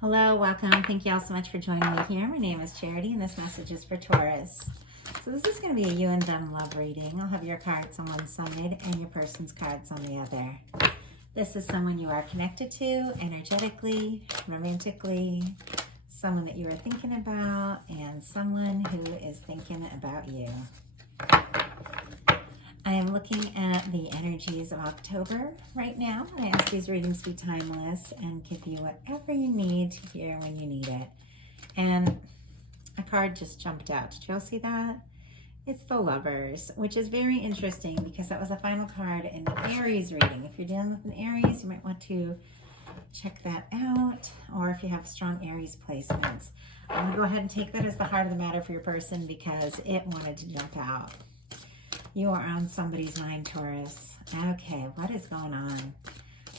Hello, welcome. Thank you all so much for joining me here. My name is Charity and this message is for Taurus. So this is going to be a you and them love reading. I'll have your cards on one side and your person's cards on the other. This is someone you are connected to energetically, romantically, someone that you are thinking about, and someone who is thinking about you. I am looking at the energies of October right now. I ask these readings to be timeless and give you whatever you need to hear when you need it. And a card just jumped out. Did you all see that? It's the Lovers, which is very interesting because that was the final card in the Aries reading. If you're dealing with an Aries, you might want to check that out, or if you have strong Aries placements. I'm going to go ahead and take that as the heart of the matter for your person because it wanted to jump out. You are on somebody's mind, Taurus. Okay, what is going on?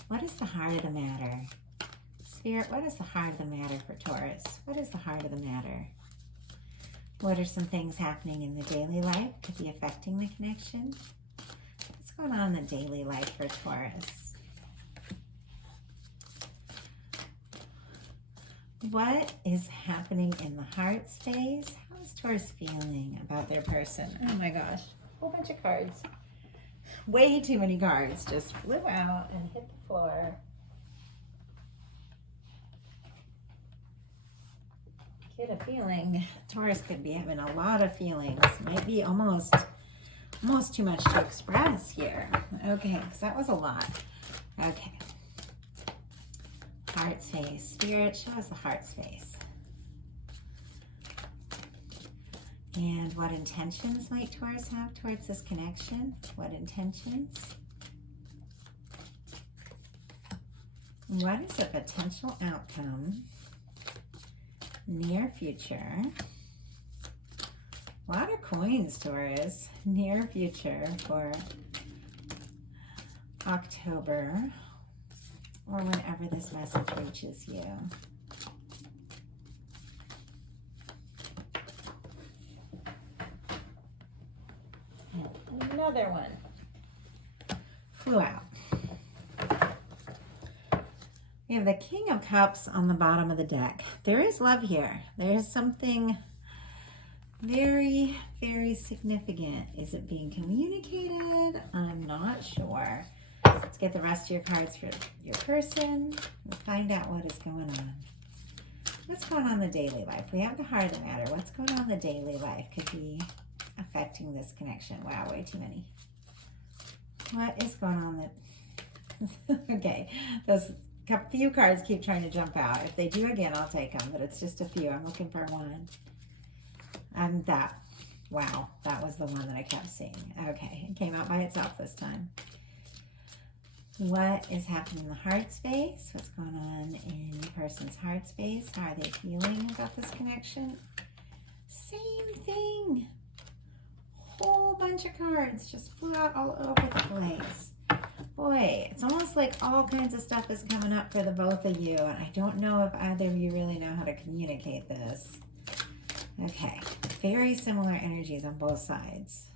What is the heart of the matter? Spirit, what is the heart of the matter for Taurus? What is the heart of the matter? What are some things happening in the daily life could be affecting the connection? What's going on in the daily life for Taurus? What is happening in the heart space? How is Taurus feeling about their person? Oh my gosh. Whole bunch of cards. Way too many cards just flew out and hit the floor. Get a feeling Taurus could be having a lot of feelings. Might be almost too much to express here. Okay, because that was a lot. Okay. Heart space. Spirit, show us the heart space. And what intentions might Taurus have towards this connection? What intentions? What is a potential outcome? Near future. A lot of coins, Taurus. Near future for October or whenever this message reaches you. Another one flew out. We have the King of Cups on the bottom of the deck. There is love here. There is something very, very significant. Is it being communicated? I'm not sure. Let's get the rest of your cards for your person. We'll find out what is going on. What's going on in the daily life? We have the heart of the matter. What's going on in the daily life could be affecting this connection. Wow, way too many. What is going on that... Okay, those few cards keep trying to jump out. If they do again, I'll take them, but it's just a few. I'm looking for one. And that, wow, that was the one that I kept seeing. Okay, it came out by itself this time. What is happening in the heart space? What's going on in your person's heart space? How are they feeling about this connection? Same thing. Whole bunch of cards just flew out all over the place. Boy, it's almost like all kinds of stuff is coming up for the both of you, and I don't know if either of you really know how to communicate this. Okay, very similar energies on both sides.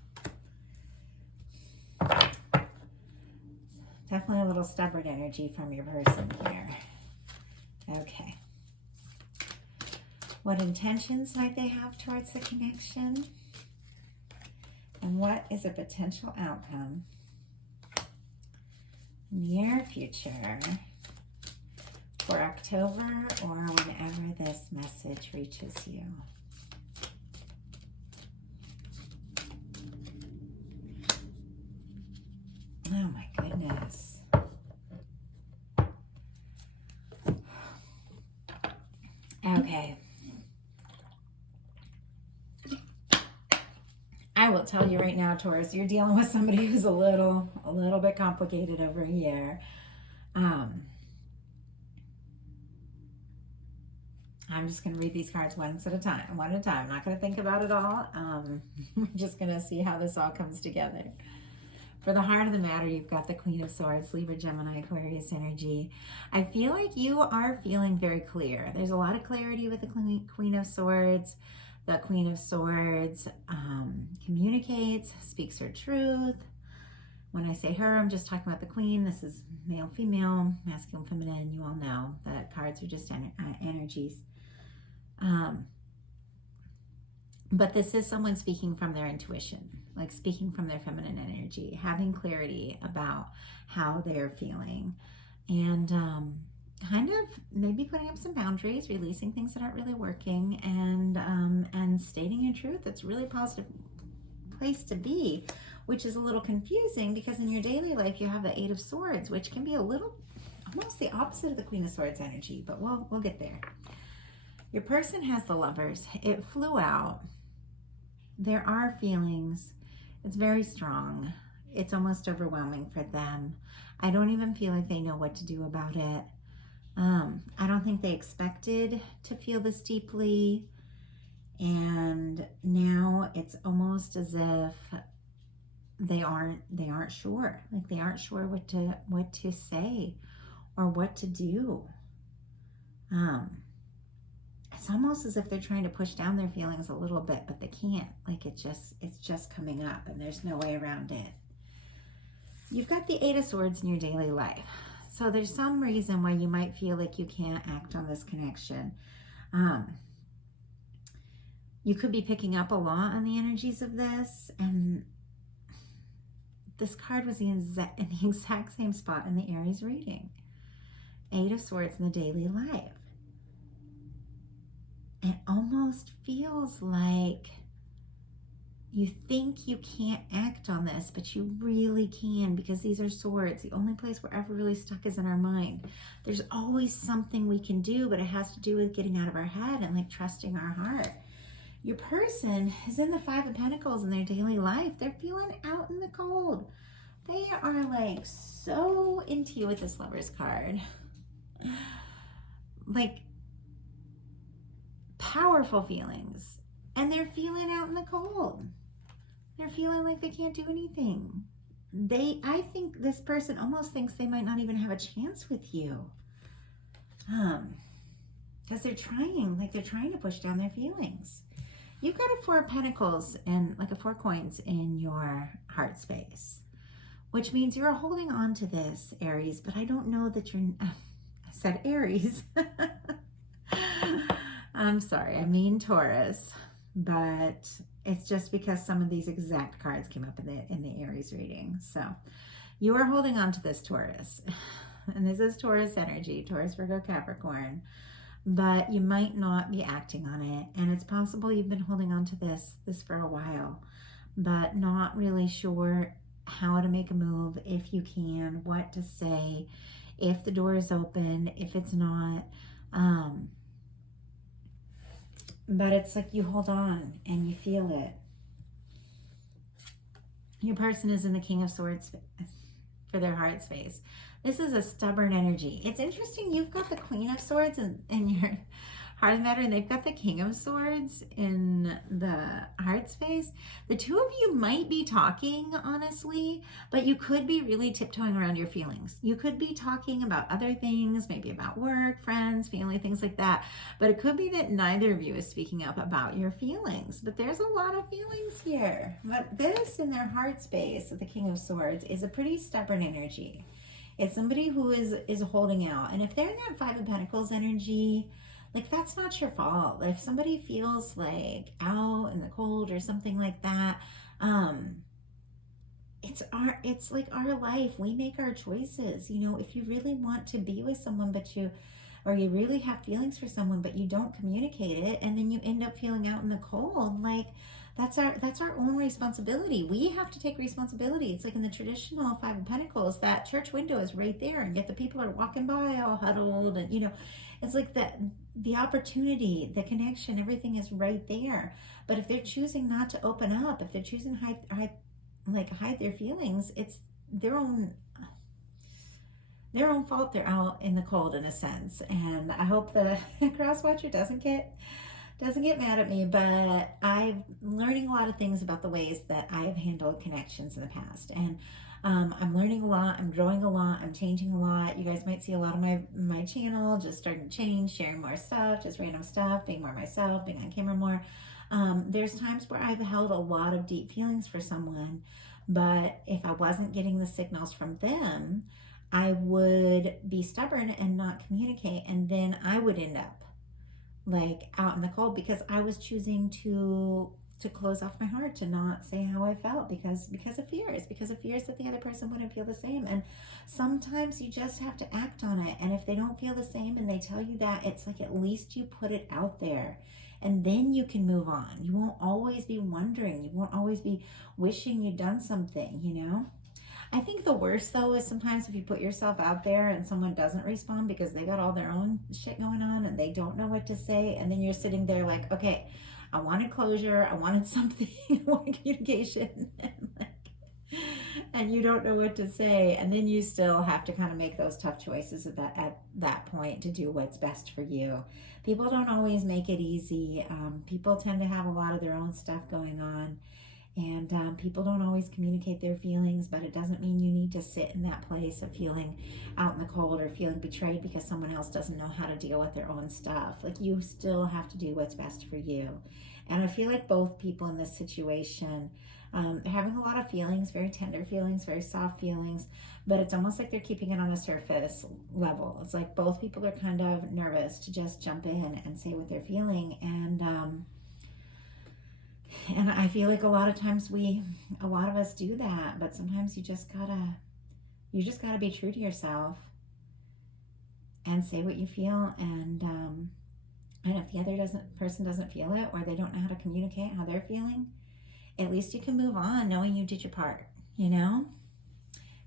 Definitely a little stubborn energy from your person here. Okay. What intentions might they have towards the connection? And what is a potential outcome? Near future for October or whenever this message reaches you. Oh my goodness. Okay. I will tell you right now, Taurus, you're dealing with somebody who's a little bit complicated over here. I'm just going to read these cards one at a time. I'm not going to think about it all. I'm just going to see how this all comes together. For the heart of the matter, you've got the Queen of Swords, Libra, Gemini, Aquarius energy. I feel like you are feeling very clear. There's a lot of clarity with the Queen of Swords. The Queen of Swords communicates, speaks her truth, When I say her, I'm just talking about the queen. This is male, female, masculine, feminine. You all know that cards are just energies. But this is someone speaking from their intuition, like speaking from their feminine energy, having clarity about how they're feeling, and kind of maybe putting up some boundaries, releasing things that aren't really working, and stating your truth. It's a really positive place to be, which is a little confusing because in your daily life you have the Eight of Swords, which can be a little almost the opposite of the Queen of Swords energy, but we'll get there. Your person has the Lovers. It flew out. There are feelings. It's very strong. It's almost overwhelming for them. I don't even feel like they know what to do about it. I don't think they expected to feel this deeply. And now it's almost as if they aren't sure. Like they aren't sure what to say or what to do. It's almost as if they're trying to push down their feelings a little bit, but they can't. Like it's just coming up and there's no way around it. You've got the Eight of Swords in your daily life. So there's some reason why you might feel like you can't act on this connection. You could be picking up a lot on the energies of this, and this card was in the exact same spot in the Aries reading. Eight of Swords in the daily life. It almost feels like you think you can't act on this, but you really can, because these are swords. The only place we're ever really stuck is in our mind. There's always something we can do, but it has to do with getting out of our head and like trusting our heart. Your person is in the Five of Pentacles in their daily life. They're feeling out in the cold. They are like so into you with this Lovers card. Like powerful feelings. And they're feeling out in the cold. They're feeling like they can't do anything. I think this person almost thinks they might not even have a chance with you. Because they're trying to push down their feelings. You've got a Four of Pentacles and like a Four Coins in your heart space, which means you're holding on to this, Aries, but I don't know that you're, I said Aries. I'm sorry, I mean Taurus, but it's just because some of these exact cards came up in the Aries reading. So you are holding on to this, Taurus, and this is Taurus energy, Taurus, Virgo, Capricorn. But you might not be acting on it. And it's possible you've been holding on to this for a while, but not really sure how to make a move, if you can, what to say, if the door is open, if it's not. But it's like you hold on and you feel it. Your person is in the King of Swords for their heart space. This is a stubborn energy. It's interesting. You've got the Queen of Swords in your heart matter, and they've got the King of Swords in the heart space. The two of you might be talking, honestly, but you could be really tiptoeing around your feelings. You could be talking about other things, maybe about work, friends, family, things like that. But it could be that neither of you is speaking up about your feelings. But there's a lot of feelings here. But this in their heart space, the King of Swords, is a pretty stubborn energy. It's somebody who is holding out. And if they're in that Five of Pentacles energy, like that's not your fault. If somebody feels like out in the cold or something like that, it's like our life. We make our choices. You know, if you really want to be with someone, or you really have feelings for someone, but you don't communicate it, and then you end up feeling out in the cold, like that's our own responsibility. We have to take responsibility. It's like in the traditional Five of Pentacles, that church window is right there, and yet the people are walking by all huddled, and you know, it's like the opportunity, the connection, everything is right there. But if they're choosing not to open up, if they're choosing to hide their feelings, it's their own fault. They're out in the cold in a sense. And I hope the cross watcher doesn't get mad at me, but I'm learning a lot of things about the ways that I have handled connections in the past. And I'm learning a lot, I'm growing a lot, I'm changing a lot. You guys might see a lot of my channel just starting to change, sharing more stuff, just random stuff, being more myself, being on camera more. There's times where I've held a lot of deep feelings for someone, But if I wasn't getting the signals from them, I would be stubborn and not communicate, and then I would end up like out in the cold because I was choosing to close off my heart, to not say how I felt because of fears that the other person wouldn't feel the same. And sometimes you just have to act on it, and if they don't feel the same and they tell you that, it's like at least you put it out there, and then you can move on. You won't always be wondering, you won't always be wishing you'd done something, you know. I think the worst though is sometimes if you put yourself out there and someone doesn't respond because they got all their own shit going on and they don't know what to say, and then you're sitting there like, okay, I wanted closure, I wanted something, I wanted communication, and you don't know what to say, and then you still have to kind of make those tough choices at that point to do what's best for you. People don't always make it easy. People tend to have a lot of their own stuff going on. And people don't always communicate their feelings, but it doesn't mean you need to sit in that place of feeling out in the cold or feeling betrayed because someone else doesn't know how to deal with their own stuff. Like, you still have to do what's best for you. And I feel like both people in this situation, they're having a lot of feelings, very tender feelings, very soft feelings, but it's almost like they're keeping it on a surface level. It's like both people are kind of nervous to just jump in and say what they're feeling. And I feel like a lot of times a lot of us do that, but sometimes you just gotta be true to yourself and say what you feel. And if the other person doesn't feel it, or they don't know how to communicate how they're feeling, at least you can move on knowing you did your part, you know?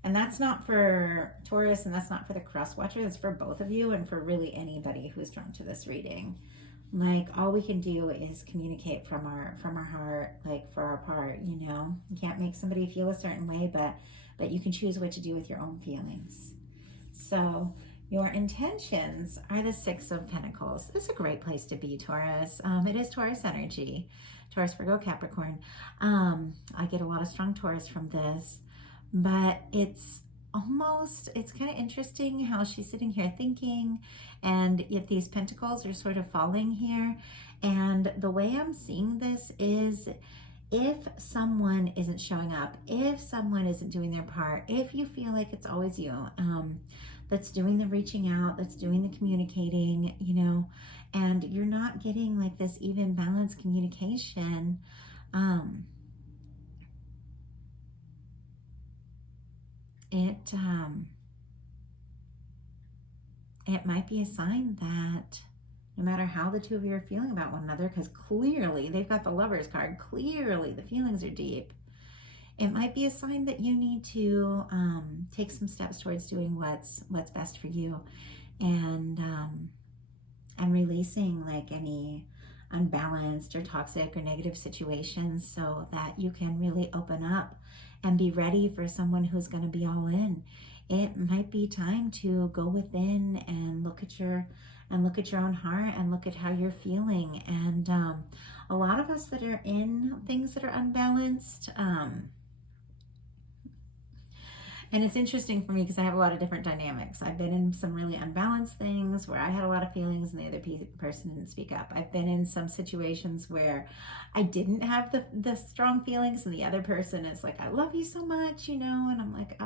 And that's not for Taurus, and that's not for the cross watcher. That's for both of you and for really anybody who's drawn to this reading. Like, all we can do is communicate from our heart, like, for our part, you know. You can't make somebody feel a certain way, but you can choose what to do with your own feelings. So your intentions are the Six of Pentacles. This is a great place to be, Taurus. It is Taurus energy, Taurus, Virgo, Capricorn. I get a lot of strong Taurus from this, but it's kind of interesting how she's sitting here thinking, and if these pentacles are sort of falling here, and the way I'm seeing this is, if someone isn't showing up, if someone isn't doing their part, if you feel like it's always you that's doing the reaching out, that's doing the communicating, you know, and you're not getting like this even balanced communication, it might be a sign that no matter how the two of you are feeling about one another, because clearly they've got the Lovers card, clearly the feelings are deep, it might be a sign that you need to take some steps towards doing what's best for you, and releasing like any unbalanced or toxic or negative situations, so that you can really open up and be ready for someone who's going to be all in. It might be time to go within and look at your own heart and look at how you're feeling. And a lot of us that are in things that are unbalanced, and it's interesting for me because I have a lot of different dynamics. I've been in some really unbalanced things where I had a lot of feelings and the other person didn't speak up. I've been in some situations where I didn't have the strong feelings, and the other person is like, I love you so much, you know, and I'm like, I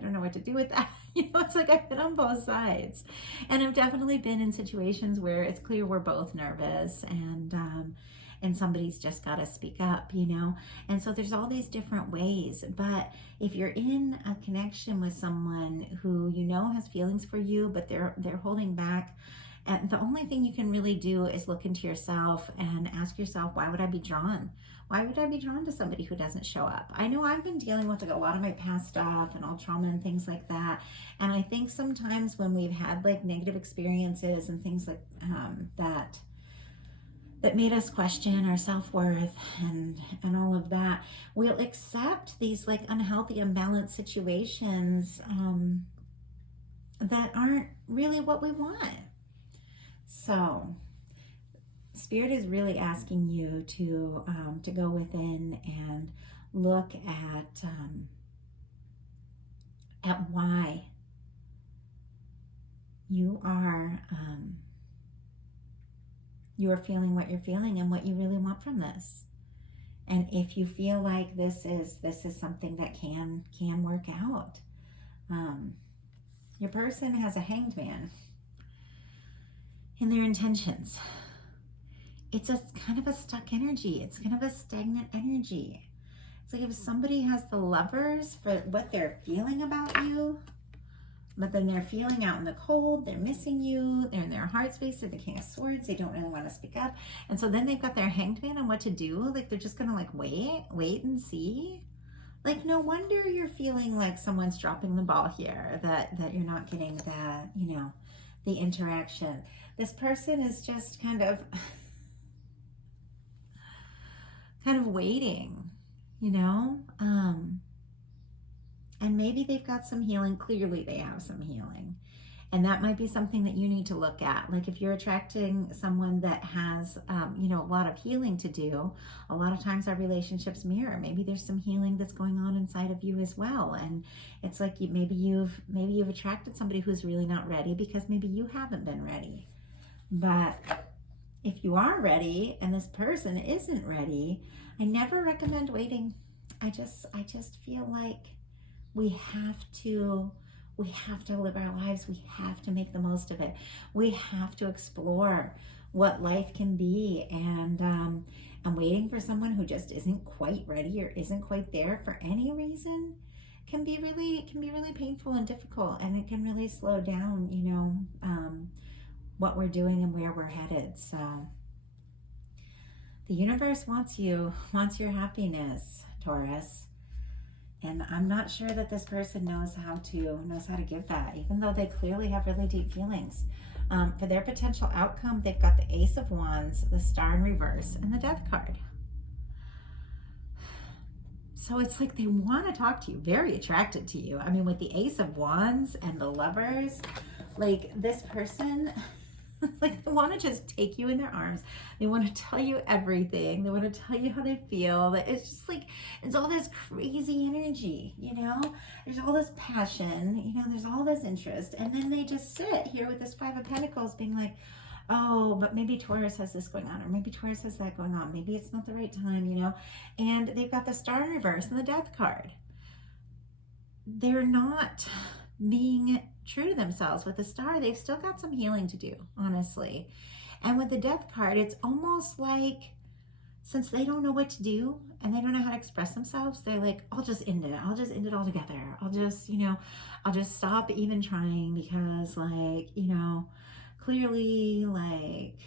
don't know what to do with that. You know, it's like I've been on both sides. And I've definitely been in situations where it's clear we're both nervous, and somebody's just got to speak up, you know? And so there's all these different ways. But if you're in a connection with someone who you know has feelings for you, but they're holding back, and the only thing you can really do is look into yourself and ask yourself, why would I be drawn? Why would I be drawn to somebody who doesn't show up? I know I've been dealing with like a lot of my past stuff and all trauma and things like that. And I think sometimes when we've had like negative experiences and things like that made us question our self-worth and all of that, we'll accept these like unhealthy, unbalanced situations that aren't really what we want. So Spirit is really asking you to go within and look at why you are feeling what you're feeling and what you really want from this. And if you feel like this is something that can work out, your person has a hanged man in their intentions. It's a kind of a stuck energy. It's kind of a stagnant energy. It's like if somebody has the Lovers for what they're feeling about you, but then they're feeling out in the cold, they're missing you, they're in their heart space, they're the King of Swords, they don't really want to speak up. And so then they've got their Hanged Man on what to do. Like they're just gonna like wait and see. Like no wonder you're feeling like someone's dropping the ball here, that you're not getting the, you know, the interaction. This person is just kind of waiting, you know? And maybe they've got some healing. Clearly they have some healing. And that might be something that you need to look at. Like if you're attracting someone that has, you know, a lot of healing to do, a lot of times our relationships mirror. Maybe there's some healing that's going on inside of you as well. And it's like maybe you've attracted somebody who's really not ready because maybe you haven't been ready. But if you are ready and this person isn't ready, I never recommend waiting. I just feel like we have to live our lives. We have to make the most of it. We have to explore what life can be. And waiting for someone who just isn't quite ready or isn't quite there for any reason can be really painful and difficult, and it can really slow down, you know, what we're doing and where we're headed. So the universe wants your happiness, Taurus. And I'm not sure that this person knows how to give that, even though they clearly have really deep feelings. For their potential outcome, they've got the Ace of Wands, the Star in reverse, and the Death card. So it's like they want to talk to you, very attracted to you. I mean, with the Ace of Wands and the Lovers, like this person, like they want to just take you in their arms. They want to tell you everything. They want to tell you how they feel. It's just like, it's all this crazy energy, you know? There's all this passion, you know, there's all this interest. And then they just sit here with this Five of Pentacles being like, oh, but maybe Taurus has this going on, or maybe Taurus has that going on. Maybe it's not the right time, you know? And they've got the Star in reverse and the Death card. They're not being true to themselves. With the Star, they've still got some healing to do, honestly. And with the Death card, it's almost like, since they don't know what to do and they don't know how to express themselves, they're like, I'll just end it. I'll just end it all together. I'll just, you know, I'll just stop even trying because, like, you know, clearly, like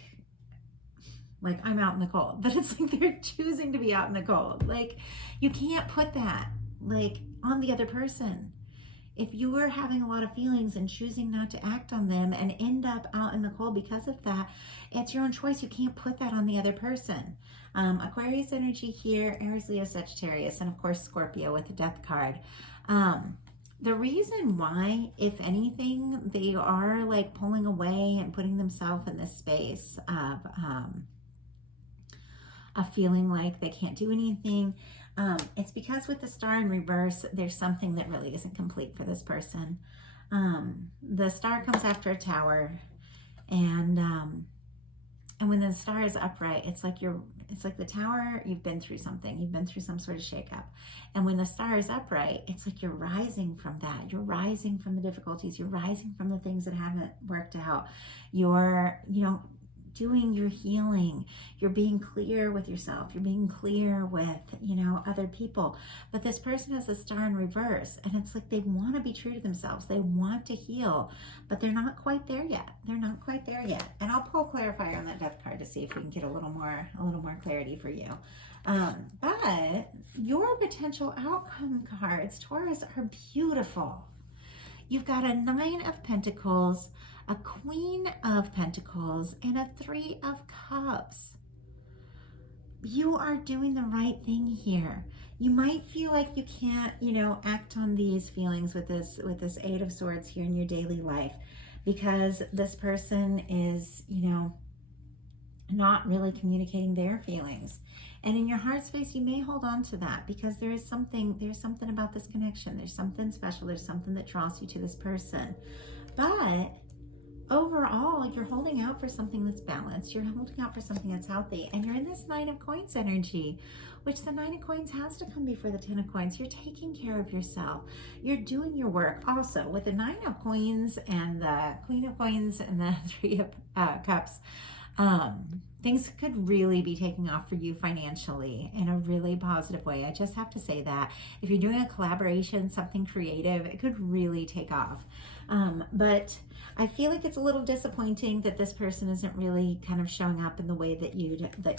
I'm out in the cold. But it's like they're choosing to be out in the cold. Like, you can't put that, like, on the other person. If you are having a lot of feelings and choosing not to act on them and end up out in the cold because of that, it's your own choice. You can't put that on the other person. Aquarius energy here, Aries, Leo, Sagittarius, and of course Scorpio with the Death card. The reason why, if anything, they are like pulling away and putting themselves in this space of feeling like they can't do anything, it's because with the Star in reverse, there's something that really isn't complete for this person. The Star comes after a Tower, and when the Star is upright, it's like the Tower, you've been through something, you've been through some sort of shakeup. And when the Star is upright, it's like you're rising from that. You're rising from the difficulties. You're rising from the things that haven't worked out. You're, you know, doing your healing. You're being clear with yourself. You're being clear with, you know, other people. But this person has a Star in reverse, and it's like they want to be true to themselves. They want to heal, but they're not quite there yet. They're not quite there yet. And I'll pull Clarifier on that Death card to see if we can get a little more clarity for you. But your potential outcome cards, Taurus, are beautiful. You've got a Nine of Pentacles, a Queen of Pentacles, and a Three of Cups. You are doing the right thing here. You might feel like you can't, you know, act on these feelings with this Eight of Swords here in your daily life because this person is, you know, not really communicating their feelings. And in your heart space, you may hold on to that because there's something about this connection. There's something special. There's something that draws you to this person. But overall, you're holding out for something that's balanced. You're holding out for something that's healthy. And you're in this Nine of Coins energy, which the Nine of Coins has to come before the Ten of Coins. You're taking care of yourself. You're doing your work. Also, with the Nine of Coins and the Queen of Coins and the Three of Cups, things could really be taking off for you financially in a really positive way. I just have to say that. If you're doing a collaboration, something creative, it could really take off. But I feel like it's a little disappointing that this person isn't really kind of showing up in the way that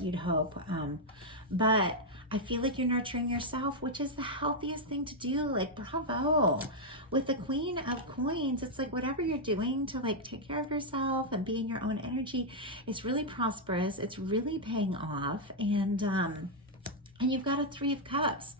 you'd hope. But I feel like you're nurturing yourself, which is the healthiest thing to do. Like, bravo. With the Queen of Coins, it's like whatever you're doing to like take care of yourself and be in your own energy, it's really prosperous. It's really paying off. And you've got a Three of Cups.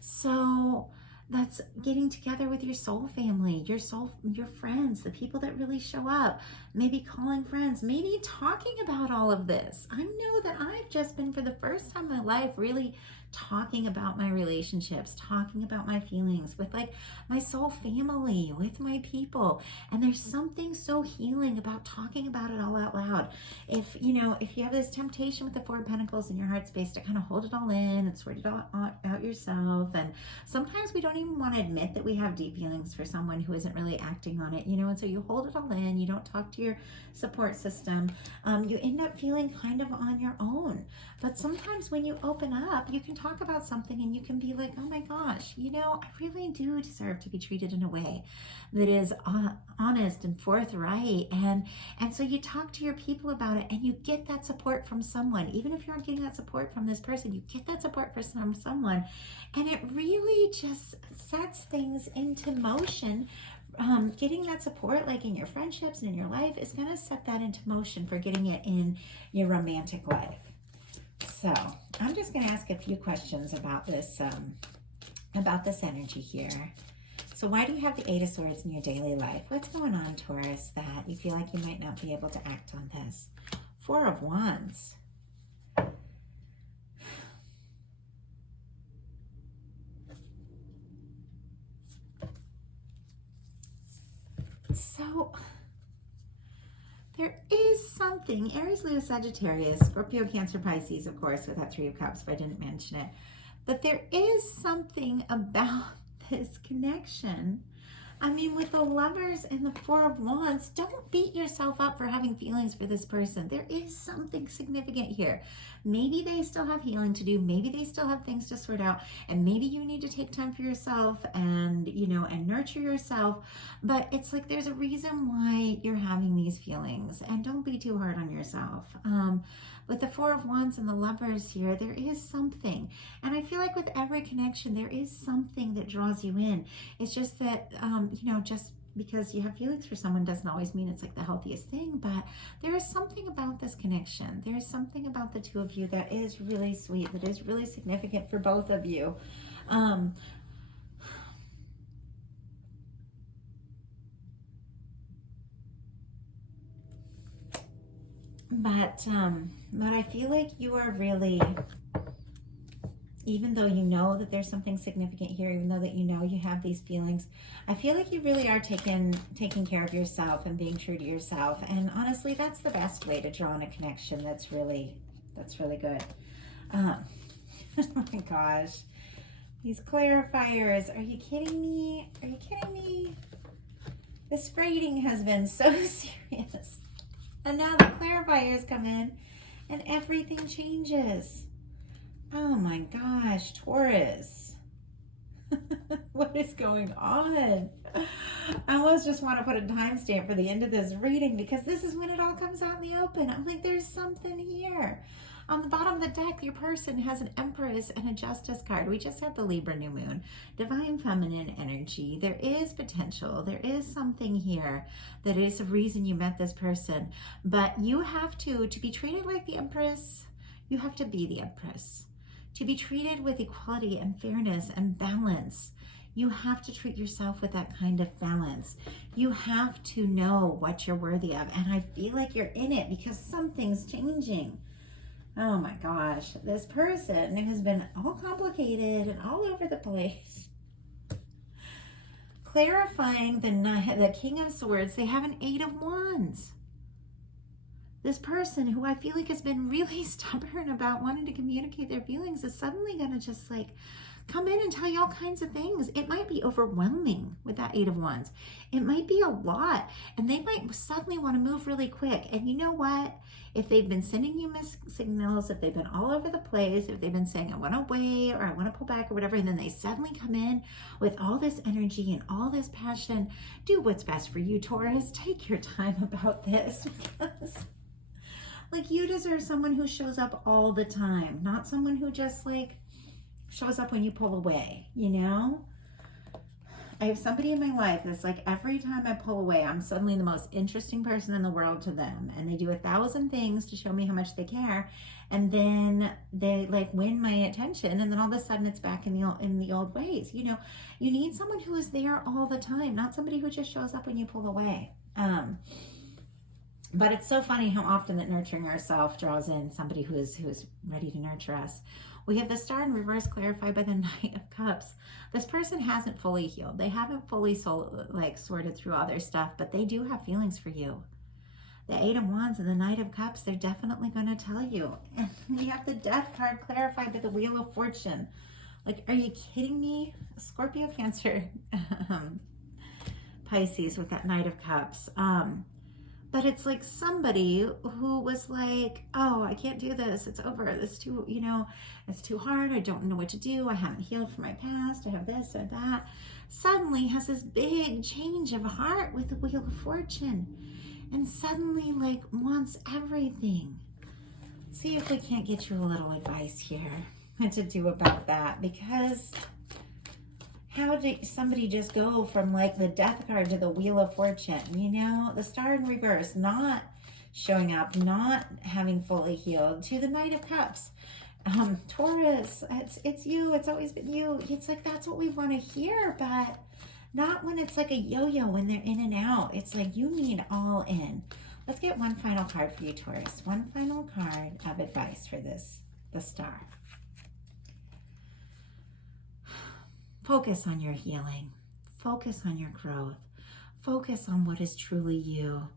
So that's getting together with your soul family, your friends, the people that really show up, maybe calling friends, maybe talking about all of this. I know that I've just been, for the first time in my life, really talking about my relationships, talking about my feelings with like my soul family, with my people. And there's something so healing about talking about it all out loud. If you have this temptation with the Four of Pentacles in your heart space to kind of hold it all in and sort it all out yourself, and sometimes we don't even want to admit that we have deep feelings for someone who isn't really acting on it, and so you hold it all in, you don't talk to your support system, you end up feeling kind of on your own. But sometimes when you open up, you can talk about something and you can be like, oh my gosh, I really do deserve to be treated in a way that is honest and forthright. And so you talk to your people about it and you get that support from someone. Even if you're not getting that support from this person, you get that support from someone. And it really just sets things into motion. Getting that support, like in your friendships and in your life, is going to set that into motion for getting it in your romantic life. So I'm just going to ask a few questions about this energy here. So why do you have the Eight of Swords in your daily life? What's going on, Taurus, that you feel like you might not be able to act on this? Four of Wands. So there is something, Aries, Leo, Sagittarius, Scorpio, Cancer, Pisces, of course, with that Three of Cups, if I didn't mention it. But there is something about this connection. I mean, with the Lovers and the Four of Wands, don't beat yourself up for having feelings for this person. There is something significant here. Maybe they still have healing to do. Maybe they still have things to sort out. And maybe you need to take time for yourself and, and nurture yourself. But it's like there's a reason why you're having these feelings. And don't be too hard on yourself. With the Four of Wands and the Lovers here, there is something. And I feel like with every connection, there is something that draws you in. It's just that, just because you have feelings for someone doesn't always mean it's like the healthiest thing, but there is something about this connection. There is something about the two of you that is really sweet, that is really significant for both of you. But I feel like you are really, even though you know that there's something significant here, even though that you have these feelings, I feel like you really are taking care of yourself and being true to yourself. And honestly, that's the best way to draw on a connection that's really good. Oh my gosh. These clarifiers. Are you kidding me? Are you kidding me? This reading has been so serious. And now the clarifiers come in and everything changes. Oh my gosh, Taurus. What is going on? I almost just want to put a timestamp for the end of this reading because this is when it all comes out in the open. I'm like, there's something here. On the bottom of the deck, your person has an Empress and a Justice card. We just had the Libra new moon. Divine feminine energy. There is potential. There is something here that is a reason you met this person. But you have to be treated like the Empress, you have to be the Empress. To be treated with equality and fairness and balance, you have to treat yourself with that kind of balance. You have to know what you're worthy of. And I feel like you're in it because something's changing. Oh my gosh, this person who's been all complicated and all over the place. clarifying the King of Swords, they have an Eight of Wands. This person who I feel like has been really stubborn about wanting to communicate their feelings is suddenly going to just like come in and tell you all kinds of things. It might be overwhelming with that Eight of Wands. It might be a lot, and they might suddenly want to move really quick. And you know what? If they've been sending you mixed signals, if they've been all over the place, if they've been saying, I want to wait or I want to pull back or whatever, and then they suddenly come in with all this energy and all this passion, do what's best for you, Taurus. Take your time about this, because like, you deserve someone who shows up all the time, not someone who just like shows up when you pull away, you know? I have somebody in my life that's like, every time I pull away, I'm suddenly the most interesting person in the world to them. And they do 1,000 things to show me how much they care. And then they like win my attention. And then all of a sudden it's back in the old ways. You know, you need someone who is there all the time, not somebody who just shows up when you pull away. But it's so funny how often that nurturing ourselves draws in somebody who is ready to nurture us. We have the Star in reverse clarified by the Knight of Cups. This person hasn't fully healed. They haven't fully sorted through all their stuff, but they do have feelings for you. The Eight of Wands and the Knight of Cups, they're definitely going to tell you. And we have the Death card clarified by the Wheel of Fortune. Like, are you kidding me? Scorpio, Cancer, Pisces with that Knight of Cups. But it's like somebody who was like, oh, I can't do this. It's over. It's too, you know, it's too hard. I don't know what to do. I haven't healed from my past. I have this or that. Suddenly has this big change of heart with the Wheel of Fortune. And suddenly like wants everything. See if we can't get you a little advice here what to do about that. Because how did somebody just go from like the Death card to the Wheel of Fortune? You know, the Star in reverse, not showing up, not having fully healed, to the Knight of Cups. Taurus, it's you. It's always been you. It's like, that's what we want to hear, but not when it's like a yo-yo when they're in and out. It's like you need all in. Let's get one final card for you, Taurus. One final card of advice for this, the Star. Focus on your healing. Focus on your growth. Focus on what is truly you.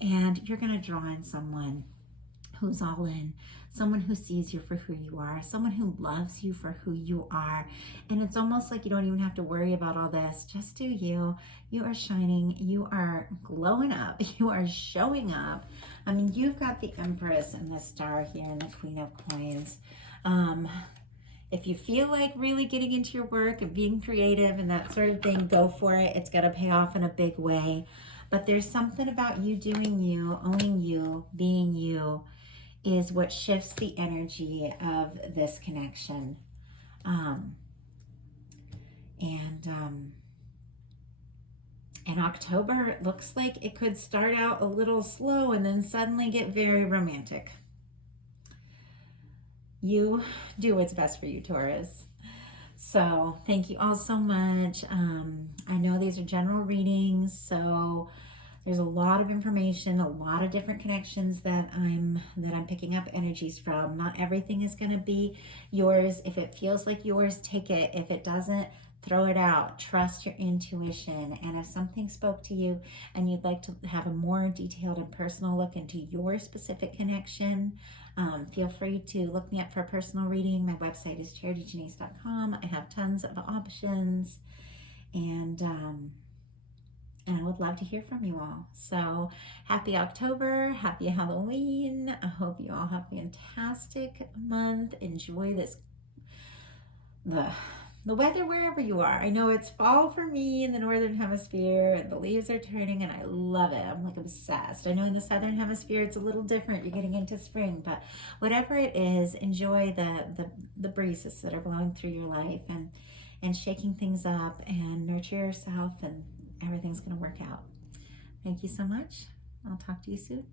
And you're going to draw in someone who's all in, someone who sees you for who you are, someone who loves you for who you are. And it's almost like you don't even have to worry about all this. Just do you. You are shining. You are glowing up. You are showing up. I mean, you've got the Empress and the Star here and the Queen of Coins. If you feel like really getting into your work and being creative and that sort of thing, go for it. It's going to pay off in a big way. But there's something about you doing you, owning you, being you, is what shifts the energy of this connection. In October, it looks like it could start out a little slow and then suddenly get very romantic. You do what's best for you, Taurus. So thank you all so much. I know these are general readings, so there's a lot of information, a lot of different connections that I'm picking up energies from. Not everything is going to be yours. If it feels like yours, take it. If it doesn't, throw it out. Trust your intuition. And if something spoke to you and you'd like to have a more detailed and personal look into your specific connection, feel free to look me up for a personal reading. My website is charityjanice.com. I have tons of options, and I would love to hear from you all. So happy October, happy Halloween. I hope you all have a fantastic month. Enjoy the weather wherever you are. I know it's fall for me in the Northern Hemisphere and the leaves are turning and I love it. I'm like obsessed. I know in the Southern Hemisphere it's a little different. You're getting into spring, but whatever it is, enjoy the breezes that are blowing through your life and shaking things up, and nurture yourself, and everything's going to work out. Thank you so much. I'll talk to you soon.